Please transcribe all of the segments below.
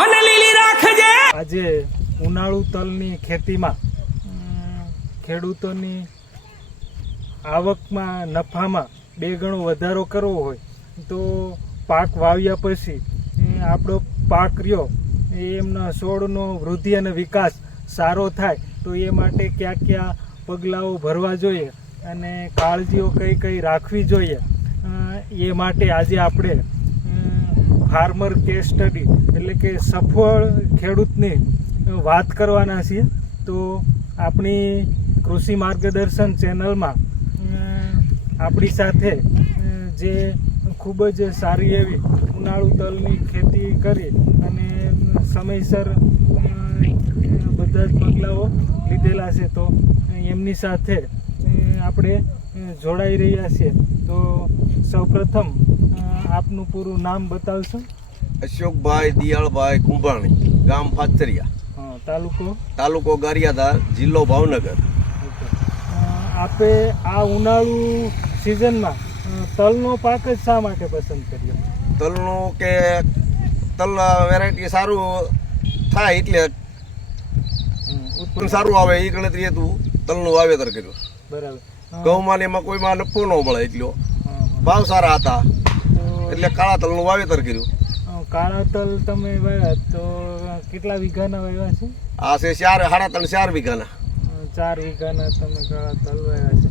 અને લીલી રાખજે। આજે ઉનાળુ તલની ખેતીમાં ખેડૂતોની આવકમાં નફામાં 2 ગણો વધારો કરવો હોય તો પાક વાવ્યા પછી આપણો પાક રહ્યો એમના છોડનો વૃદ્ધિ અને વિકાસ સારો થાય તો એ માટે કયા પગલાઓ ભરવા જોઈએ અને કાળજીઓ કઈ રાખવી જોઈએ એ માટે આજે આપણે ફાર્મર કેસ સ્ટડી એટલે કે સફળ ખેડૂતની વાત કરવાના છીએ। તો આપણી કૃષિ માર્ગદર્શન ચેનલમાં આપણી સાથે જે ખૂબ જ સારી એવી ઉનાળુ તલની ખેતી કરી અને સમયસર બધા જ પગલાઓ લીધેલા છે તો એમની સાથે આપણે જોડાઈ રહ્યા છીએ। તો સૌપ્રથમ આપનું પૂરું નામ બતાવશો? અશોકભાઈ દિયાળભાઈ કુંભાણી, ગામ ફાચરિયા, તાલુકો ગારિયાધાર, જિલ્લો ભાવનગર। આપે આ ઉનાળુ સિઝનમાં તલનો પાક જ શા માટે પસંદ કર્યો? તલનો કે તલ વેરાયટી સારું થાય એટલે ઉત્પન્ન સારું આવે એ ગણતરી હતું તલનું વાવેતર કર્યું। બરાબર। ઘઉંમાં ને એમાં કોઈમાં નફો ન મળે એટલો ભાવ સારા હતા એટલે કાળા તલનું વાવેતર કર્યું। કાળા તલ તમે વાવ્યા તો કેટલા વીઘાના વાવ્યા છે? આ છે 4.5 વીઘાના। 4 વીઘાના તમે કાળા તલ વાવ્યા છે।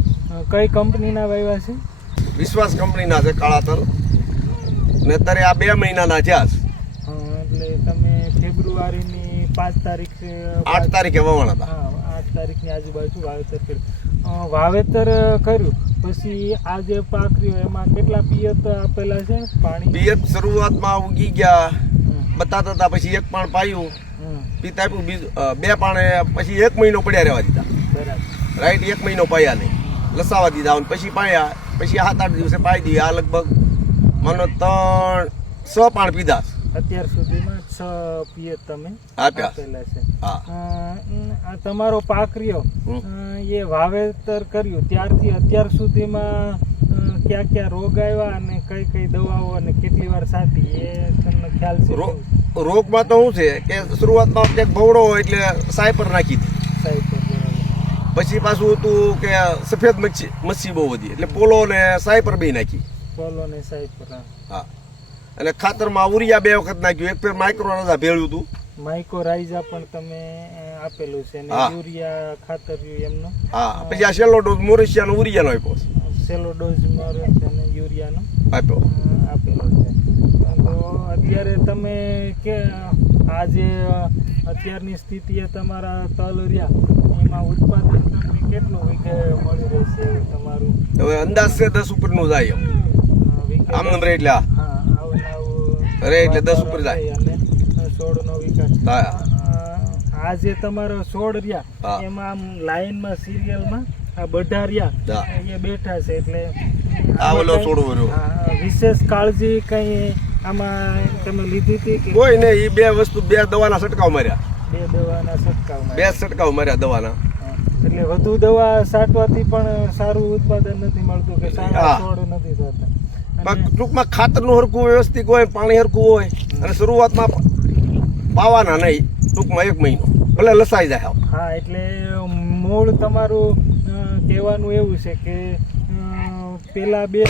કઈ કંપનીના વાવ્યા છે? વિશ્વાસ કંપનીના છે કાળા તલ ને અત્યારે આ 2 મહિનાના થયા છે। એટલે તમે ફેબ્રુઆરીની 5 તારીખ 8 તારીખે વવાણા હતા। 8 તારીખની આજુબાજુ વાવેતર કર્યું। વાવેતર કર્યું પછી આ જે પાક રહ્યો એમાં કેટલા પિયત આપેલા છે? પાણી પિયત શરૂઆતમાં ઉગી ગયા બતાતા હતા, પછી 1 પાણ પાયું પિત આપ્યું, 2 પાણે પછી 1 મહિનો પડ્યા રહેવા દીધા। બરાબર, રાઈટ 1 મહિનો પાયા નહીં, લસાવા દીધા, પછી પાયા, પછી 7-8 દિવસે પાઈ દીધી। આ લગભગ માનો 6 પાણ પીધા અત્યાર સુધીમાં 6 પિયત તમે આપેલા છે। આ તમારો પાક રહ્યો એ વાવેતર કર્યું ત્યારથી અત્યાર સુધીમાં કયા રોગ આવ્યા અને કઈ દવાઓ અને કેટલી વાર સાટી એ તમને ખ્યાલ છે? રોગમાં તો શું છે કે શરૂઆતમાં ક્યાંક ભવડો હોય એટલે સાયપર નાખી હતી, પછી પાછું હતું કે સફેદ મચ્છી બહુ વધી એટલે પોલો ને સાયપર બે નાખી। પોલો ને સાયપર, હા। અને ખાતરમાં ઉરિયા 2 વખત નાખ્યું, એક ફેર માઇક્રો રાજા ભેળ્યું હતું, માઇક્રો રાઇઝા પણ તમે આપેલું છે ને યુરિયા ખાતર એમનો, હા। પછી આ સેલો ડોઝ મોરેશિયાનો ઉરિયાનો આપ્યો છે, સેલો ડોઝ મોરેશિયાનો યુરિયાનો આપેલો છે। તો અત્યારે તમે કે આ જે અત્યારની સ્થિતિએ તમારા તલ રહ્યા એમાં ઉત્પાદન તમને કેટલું વીઘે મળી રહેશે તમારું? હવે અંદાજ છે 10 ઉપરનું જાય આમ નંબર એટલે અરે એટલે 10 ઉપર જાય અને છોડનો વિકાસ થાય। આ જે તમારો છોડ રહ્યા એમાં આમ લાઈનમાં સિરિયલમાં આ બધા રહ્યા એ બેઠા છે એટલે આ ઓલો છોડવો રહ્યો વિશેષ કાળજી કઈ આમાં તમે લીધી હતી કે કોઈ નહીં? એ 2 વસ્તુ 2 દવાના છંટકાવ માર્યા, 2 દવાના છંટકાવ 2 છંટકાવ માર્યા દવાના। એટલે વધુ દવા છાંટવાથી પણ સારું ઉત્પાદન નથી મળતું કે સારા છોડ નથી થતા? ટૂંકમાં ખાતરનું હરખું વ્યવસ્થિત હોય, પાણી હરખું હોય અને શરૂઆતમાં પાવાના નહીં, ટૂંકમાં 1 મહિનો ભલે લસાઈ જાય। હા, એટલે મૂળ તમારું કહેવાનું એવું છે કે પેલા 2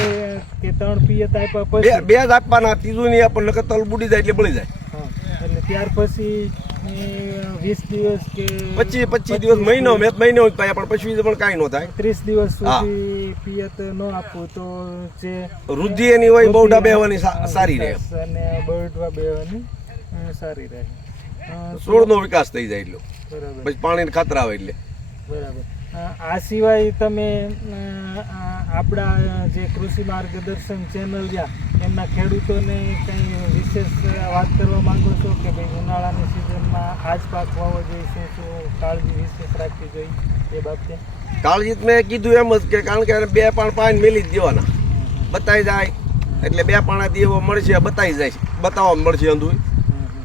કે 3 પિયત આપ્યા પછી 2 જ આપવાના, ત્રીજું નહીં આપણને નકર તલ બુડી જાય એટલે બળી જાય। એટલે ત્યાર પછી 20 દિવસ કે 25 દિવસ મહિનો જ પાયા પણ પછી પણ કાંઈ ન થાય। 30 દિવસ સુધી પિયત ન આપવું તો જે વૃદ્ધિ એની હોય બહુડા બેહવાની સારી રહે અને બળવા બેહવાની સારી રહે, છોડનો વિકાસ થઈ જાય એટલો, બરાબર। પછી પાણી ખાતર આવે એટલે બરાબર। આ સિવાય તમે આપણા જે કૃષિ માર્ગદર્શન ચેનલ રહ્યા એમના ખેડૂતોને કંઈ વિશેષ વાત કરવા માંગો છો કે ભાઈ ઉનાળાની સિઝનમાં આ જ પાક વાવવો જોઈએ, શું કાળજી વિશેષ રાખવી જોઈએ એ બાબતે? કાળજી મેં કીધું એમ જ કે કારણ કે 2 પાણ પાણી મેલી જ દેવાના, બતાવી જાય એટલે 2 પાણાથી એવો મળશે, બતાવી જાય બતાવવા મળશે અંધું,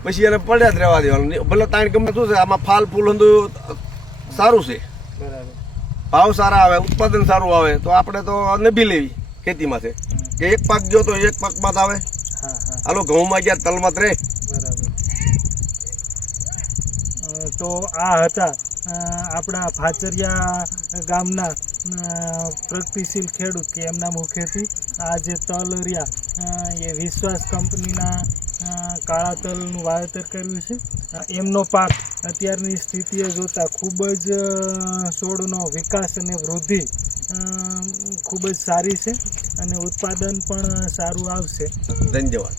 પછી એને પડ્યા જ રહેવા દેવાનું, ભલે તાણ ગમે શું છે આમાં ફાલ ફૂલ અંધું સારું છે, બરાબર, ભાવ સારા આવે, ઉત્પાદન સારું આવે તો આપણે તો નભી લેવી ખેતીમાં છે કે 1 પાક ગયો તો 1 પાકમાં જ આવે। હાલો ઘઉંમાં ગયા તલમાં જ રહે, તો આ હતા આપણા ભાચરિયા ગામના પ્રગતિશીલ ખેડૂત કે એમના મુખેથી આ જે તલ રહ્યા એ વિશ્વાસ કંપનીના કાળા તલનું વાવેતર કર્યું છે. એમનો પાક અત્યારની સ્થિતિએ જોતા ખૂબ જ છોડનો વિકાસ અને વૃદ્ધિ ખૂબ જ સારી છે અને ઉત્પાદન પણ સારું આવશે. ધન્યવાદ.